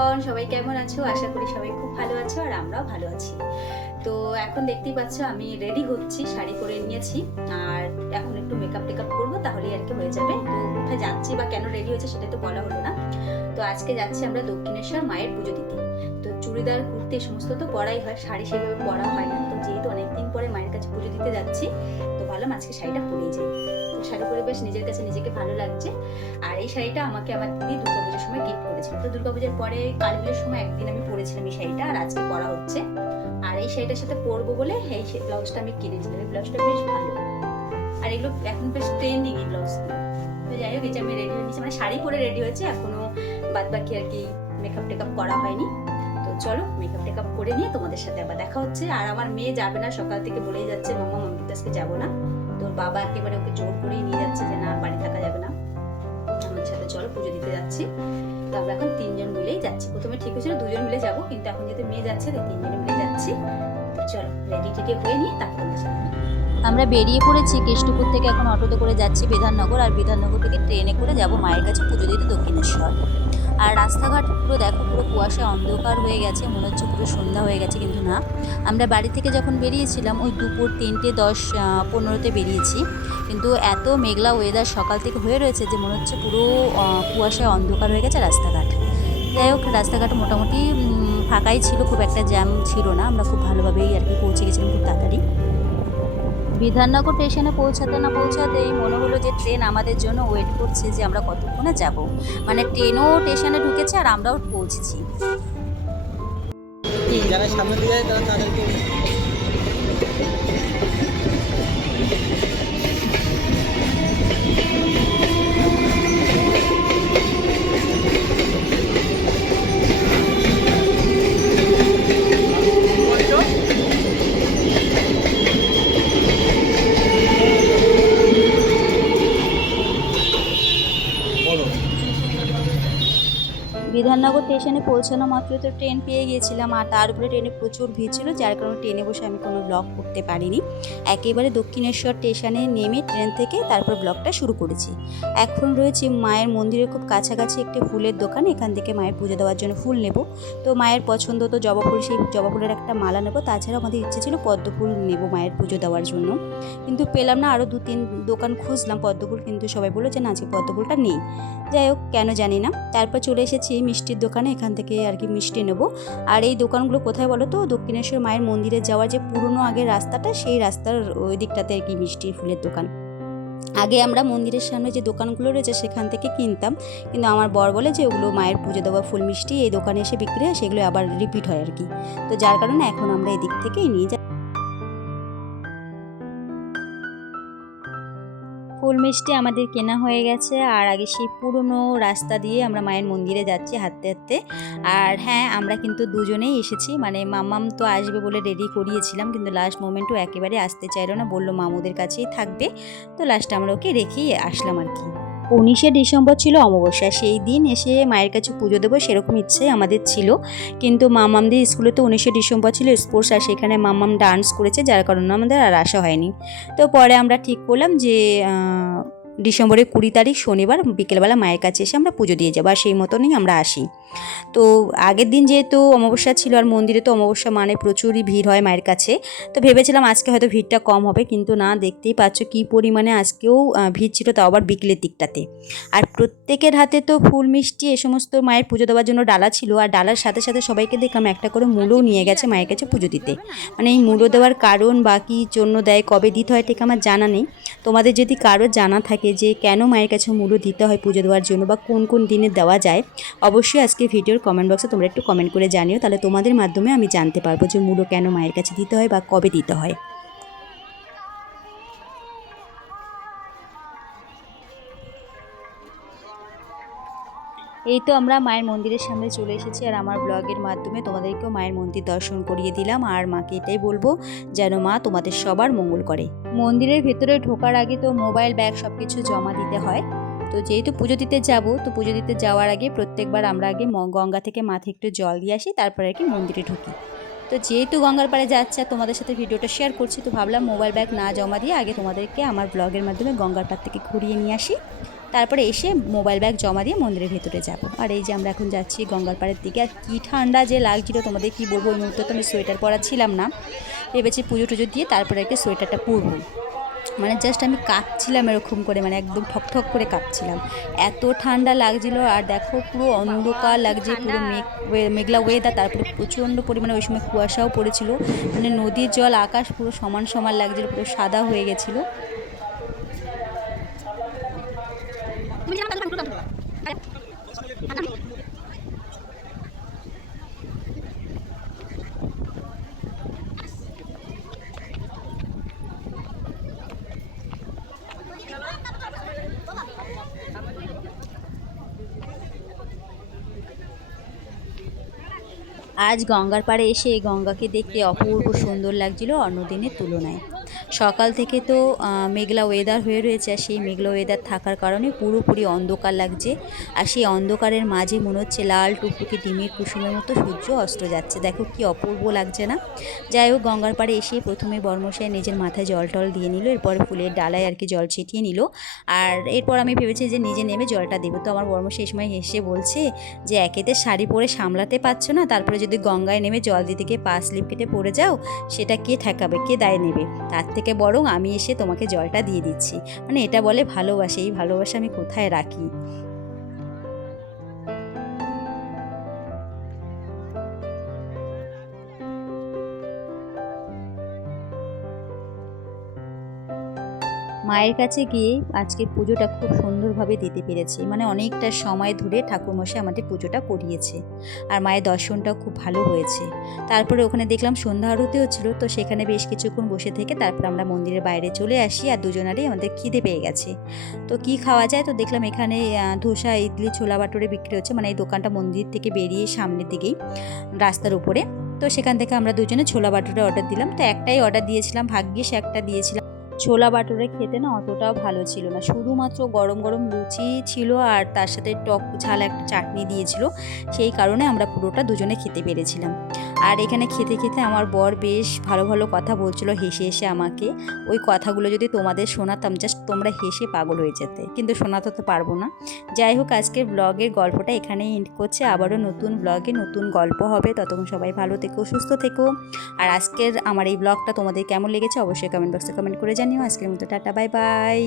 Everyone সবাই কেমন আছো? আশা করি সবাই খুব ভালো আছো আর আমরাও ভালো আছি। তো এখন দেখতেই পাচ্ছ আমি রেডি হচ্ছি, শাড়ি পরে নিয়েছি। আর এখন একটু মেকআপ টেকআপ করব, তাহলেই আর কি হয়ে যাবে। তো কোথায় যাচ্ছি বা কেন রেডি হয়েছে সেটা তো বলা হলো না। তো আজকে যাচ্ছি আমরা দক্ষিণেশ্বর মায়ের পুজো দিতে। তো চুড়িদার, কুর্তি সমস্ত তো পরাই হয়, শাড়ি সেভাবে পরা হয় না। তো যেহেতু অনেকদিন পরে মায়ের কাছে পুজো দিতে যাচ্ছি, তো ভাবলাম আজকে শাড়িটা পরেই যাই। শাড়ি পরে বেশ নিজের কাছে নিজেকে ভালো লাগছে। আর এই শাড়িটা আমাকে আমার দিদি দুর্গাপুজোর সময় গিফট করেছিল। তো দুর্গাপুজোর পরে কালী পুজোর সময় একদিন আমি পরেছিলাম এই শাড়িটা আর আজকে পরা হচ্ছে। আর এই শাড়িটার সাথে পরবো বলে এই ব্লাউজটা আমি কিনেছিলাম এই ব্লাউজটা বেশ ভালো। আর এগুলো এখন বেশ ট্রেন্ডিং এই ব্লাউজ তো যাই হোক এই যে আমি রেডি হয়ে নিয়েছি। মানে শাড়ি পরে রেডি হয়েছে, এখনও বাদ বাকি আর কি মেকআপ টেকআপ করা হয়নি। তো চলো মেকআপ টেকআপ করে নিয়ে তোমাদের সাথে আবার দেখা হচ্ছে। আর আমার মেয়ে যাবে না, সকাল থেকে বলেই যাচ্ছে মামা মাম্মির কাছে যাব না। তোর বাবা একেবারে ওকে জোর করেই নিয়ে যাচ্ছে যে না বাড়ি থাকা যাবে না। আমার সাথে চলো, পুজো দিতে যাচ্ছি। তো আমরা এখন তিনজন মিলেই যাচ্ছি। প্রথমে ঠিক হয়েছিল দুজন মিলে যাব, কিন্তু এখন যেহেতু মেয়ে যাচ্ছে, তাই তিনজন মিলে যাচ্ছি। তো চলো রেডি টেডি হয়ে নিয়ে তারপর আমরা বেরিয়ে পড়েছি কেষ্টপুর থেকে এখন অটোতে করে যাচ্ছি বিধাননগর, আর বিধাননগর থেকে ট্রেনে করে যাব মায়ের কাছে পুজো দিতে দক্ষিণেশ্বর। আর রাস্তাঘাট পুরো দেখো, পুরো কুয়াশা অন্ধকার হয়ে গেছে, মনে হচ্ছে পুরো সন্ধ্যা হয়ে গেছে, কিন্তু না। আমরা বাড়ি থেকে যখন বেরিয়েছিলাম, ওই দুপুর তিনটে দশ পনেরোতে বেরিয়েছি। কিন্তু এত মেঘলা ওয়েদার সকাল থেকে হয়ে রয়েছে যে, মনে হচ্ছে পুরো কুয়াশায় অন্ধকার হয়ে গেছে রাস্তাঘাট। যাই হোক, রাস্তাঘাট মোটামুটি ফাঁকাই ছিল, খুব একটা জ্যাম ছিল না। আমরা খুব ভালোভাবেই আর কি পৌঁছে গেছিলাম খুব তাড়াতাড়ি। বিধাননগর স্টেশনে পৌঁছাতে না পৌঁছাতেই মনে হলো যে ট্রেন আমাদের জন্য ওয়েট করছে যে আমরা কতক্ষণে যাব। মানে ট্রেনও স্টেশনে ঢুকেছে আর আমরাও পৌঁছেছি। যারা সামনে দিয়ে তারা তাদেরকে বিধাননগর স্টেশনে পৌঁছানো মাত্র তো ট্রেন পেয়ে গিয়েছিলাম, আর তার উপরে ট্রেনে প্রচুর ভিড় ছিল, যার কারণে ট্রেনে বসে আমি কোনো ব্লগ করতে পারিনি। একেবারে দক্ষিণেশ্বর স্টেশনে নেমে ট্রেন থেকে তারপর ব্লগটা শুরু করেছি। এখন রয়েছে মায়ের মন্দিরের খুব কাছাকাছি একটি ফুলের দোকান, এখান থেকে মায়ের পুজো দেওয়ার জন্য ফুল নেব। তো মায়ের পছন্দ তো জবা ফুল সেই জবা ফুলের একটা মালা নেব তাছাড়া আমাদের ইচ্ছে ছিল পদ্ম ফুল নেব মায়ের পুজো দেওয়ার জন্য। কিন্তু পেলাম না, আরও দু তিন দোকান খুঁজলাম পদ্ম ফুল কিন্তু সবাই বলল যে না, আজকে পদ্ম ফুলটা নেই। যাই হোক, কেন জানি না। তারপর চলে এসেছি মিষ্টির দোকানে এখান থেকে আর কি মিষ্টি নেব। আর এই দোকানগুলো কোথায় বলো তো? দক্ষিণেশ্বর মায়ের মন্দিরে যাওয়ার যে পুরনো আগের রাস্তাটা, সেই রাস্তার ওই দিকটাতে আর কি মিষ্টির ফুলের দোকান। আগে আমরা মন্দিরের সামনে যে দোকানগুলো রয়েছে সেখান থেকে কিনতাম। কিন্তু আমার বর বলে যে ওগুলো মায়ের পুজো দেওয়া ফুল মিষ্টি এই দোকানে এসে বিক্রি হয়, সেগুলো আবার রিপিট হয় আর কি। তো যার কারণে এখন আমরা এই দিক থেকেই নিয়ে যাই। ফুল মিষ্টি আমাদের কেনা হয়ে গেছে, আর আগে সেই পুরনো রাস্তা দিয়ে আমরা মায়ের মন্দিরে যাচ্ছি হাঁটতে হাঁটতে। আর হ্যাঁ আমরা কিন্তু দুজনেই এসেছি মানে মামাম তো আসবে বলে রেডি করিয়েছিলাম, কিন্তু লাস্ট মোমেন্টও একেবারে আসতে চাইলো না, বলল মামুদের কাছেই থাকবে। তো লাস্টে আমরা ওকে রেখেই আসলাম আর কি। উনিশে ডিসেম্বর ছিল অমাবস্যা। সেই দিন এসে মায়ের কাছে পুজো দেবো সেরকম ইচ্ছে আমাদের ছিল। কিন্তু মামামদের স্কুলে তো উনিশে ডিসেম্বর ছিল স্পোর্টস আর সেখানে মামাম ডান্স করেছে, যার কারণে আমাদের আর আসা হয়নি। তো পরে আমরা ঠিক করলাম যে ডিসেম্বরের কুড়ি তারিখ শনিবার বিকেলবেলা মায়ের কাছে এসে আমরা পুজো দিয়ে যাব, আর সেই মতনই আমরা আসি। তো আগের দিন যেহেতু অমাবস্যা ছিল আর মন্দিরে তো অমাবস্যা মানে প্রচুরই ভিড় হয় মায়ের কাছে, তো ভেবেছিলাম আজকে হয়তো ভিড়টা কম হবে, কিন্তু না, দেখতেই পাচ্ছ কী পরিমাণে আজকেও ভিড় ছিল তাও আবার বিকেলের দিকটাতে। আর প্রত্যেকের হাতে তো ফুল মিষ্টি, এ সমস্ত মায়ের পুজো দেওয়ার জন্য ডালা ছিল, আর ডালার সাথে সাথে সবাইকে দেখলাম একটা করে মূলও নিয়ে গেছে মায়ের কাছে পুজো দিতে। মানে এই মূল্য দেওয়ার কারণ বা কী জন্য দেয়, কবে দিতে হয় ঠিক আমার জানা নেই। তোমাদের যদি কারও জানা থাকে যে কেন মায়ের কাছে মূল্য দিতে হয় পুজো দেওয়ার জন্য বা কোন কোন দিনে দেওয়া যায়, অবশ্যই আজকে ভিডিওর কমেন্ট বক্সে তোমরা একটু কমেন্ট করে জানিও। তাহলে তোমাদের মাধ্যমে আমি জানতে পারব যে মূল্য কেন মায়ের কাছে দিতে হয় বা কবে দিতে হয়। এই তো আমরা মায়ের মন্দিরের সামনে চলে এসেছি আর আমার ব্লগের মাধ্যমে তোমাদেরকেও মায়ের মন্দির দর্শন করিয়ে দিলাম আর মাকে এটাই বলব যেন মা তোমাদের সবার মঙ্গল করে। মন্দিরের ভেতরে ঢোকার আগে তো মোবাইল, ব্যাগ সব কিছু জমা দিতে হয়। তো যেহেতু পুজো দিতে যাব, তো পুজো দিতে যাওয়ার আগে প্রত্যেকবার আমরা আগে গঙ্গা থেকে মাথায় একটু জল দিয়ে আসি, তারপরে আর কি মন্দিরে ঢুকি। তো যেহেতু গঙ্গার পাড়ে যাচ্ছে আর তোমাদের সাথে ভিডিওটা শেয়ার করছি, তো ভাবলাম মোবাইল, ব্যাগ না জমা দিয়ে আগে তোমাদেরকে আমার ব্লগের মাধ্যমে গঙ্গার পাড় থেকে ঘুরিয়ে নিয়ে আসি। তারপরে এসে মোবাইল ব্যাগ জমা দিয়ে মন্দিরের ভেতরে যাব। আর এই যে আমরা এখন যাচ্ছি গঙ্গার পাড়ের দিকে আর কী ঠান্ডা যে লাগছিল তোমাদের কি বলব ওই মুহূর্তে তো আমি সোয়েটার পরা ছিলাম না। ভেবেছি পুজো টুজো দিয়ে তারপরে একটা সোয়েটারটা পরবো। মানে জাস্ট আমি কাঁপছিলাম এরকম করে মানে একদম ঠক ঠক করে কাঁপছিলাম। এত ঠান্ডা লাগছিল আর দেখো পুরো অন্ধকার লাগছে পুরো মেঘ মেঘলা ওয়েদার তারপরে প্রচণ্ড পরিমাণে ওই সময় কুয়াশাও পড়েছিল। মানে নদীর জল আকাশ পুরো সমান সমান লাগছিল পুরো সাদা হয়ে গেছিল। আজ গঙ্গার পাড়ে এসে গঙ্গাকে দেখতে অপূর্ব সুন্দর লাগছিল অন্য দিনের তুলনায়। সকাল থেকে তো মেঘলা ওয়েদার হয়ে রয়েছে আর সেই মেঘলা ওয়েদার থাকার কারণে পুরোপুরি অন্ধকার লাগছে। আর সেই অন্ধকারের মাঝে মনে হচ্ছে লাল টুকটুকে ডিমের কুসুমের মতো সূর্য অস্ত যাচ্ছে। দেখো কি অপূর্ব লাগছে না? যাই হোক, গঙ্গার পাড়ে এসে প্রথমে বর্মশাই নিজের মাথায় জল টল দিয়ে নিল, এরপর ফুলের ডালায় আর কি জল ছিটিয়ে নিল। আর এরপর আমি ভেবেছি যে নিজে নেমে জলটা দেবো। তো আমার বর্মশাই সময় হেসে বলছে যে, একেতে শাড়ি পরে সামলাতে পারছ না, তারপরে যদি গঙ্গায় নেমে জল দিতে গিয়ে পা স্লিপ কেটে পড়ে যাও, সেটা কে ঠেকাবে? কে দায় নেবে? তার থেকে বরং আমি এসে তোমাকে জলটা দিয়ে দিচ্ছি। মানে এটা বলে ভালোবাসে, এই ভালোবাসা আমি কোথায় রাখি? মায়ের কাছে গিয়ে আজকে পুজোটা খুব সুন্দরভাবে দিতে পেরেছি। মানে অনেকটা সময় ধরে ঠাকুরমশাই আমাদের পুজোটা করিয়েছে। আর মায়ের দর্শনটাও খুব ভালো হয়েছে। তারপরে ওখানে দেখলাম সন্ধ্যা আরতিও ছিল, তো সেখানে বেশ কিছুক্ষণ বসে থেকে তারপর আমরা মন্দিরের বাইরে চলে আসি আর দুজনারই আমাদের খিদে পেয়ে গেছে। তো কি খাওয়া যায়? তো দেখলাম এখানে ধোসা, ইডলি, ছোলা বাটোরে বিক্রি হচ্ছে। মানে এই দোকানটা মন্দির থেকে বেরিয়ে সামনের দিকেই, রাস্তার উপরে। তো সেখান থেকে আমরা দুজনে ছোলা বাটোরে অর্ডার দিলাম। তো একটাই অর্ডার দিয়েছিলাম, ভাগ্যিস একটা দিয়েছিলাম। ছোলা বাটুরে খেতে না অতটাও ভালো ছিল না। শুধুমাত্র গরম গরম লুচি ছিল আর তার সাথে টক ঝাল একটা চাটনি দিয়েছিল। সেই কারণে আমরা পুরোটা দুজনে খেতে পেরেছিলাম। আর এখানে খেতে খেতে আমার বর বেশ ভালো ভালো কথা বলছিল হেসে হেসে আমাকে। ওই কথাগুলো যদি তোমাদের শোনাতাম জাস্ট তোমরা হেসে পাগল হয়ে যেতে। কিন্তু শোনাতে তো পারব না। যাই হোক, আজকের ব্লগের গল্পটা এখানেই এন্ড করছে। আবারও নতুন ব্লগে নতুন গল্প হবে। ততক্ষণ সবাই ভালো থেকো, সুস্থ থেকো। আর আজকের আমার এই ব্লগটা তোমাদের কেমন লেগেছে অবশ্যই কমেন্ট বক্সে কমেন্ট করে জানিও আজকের মতো টাটা বাই বাই।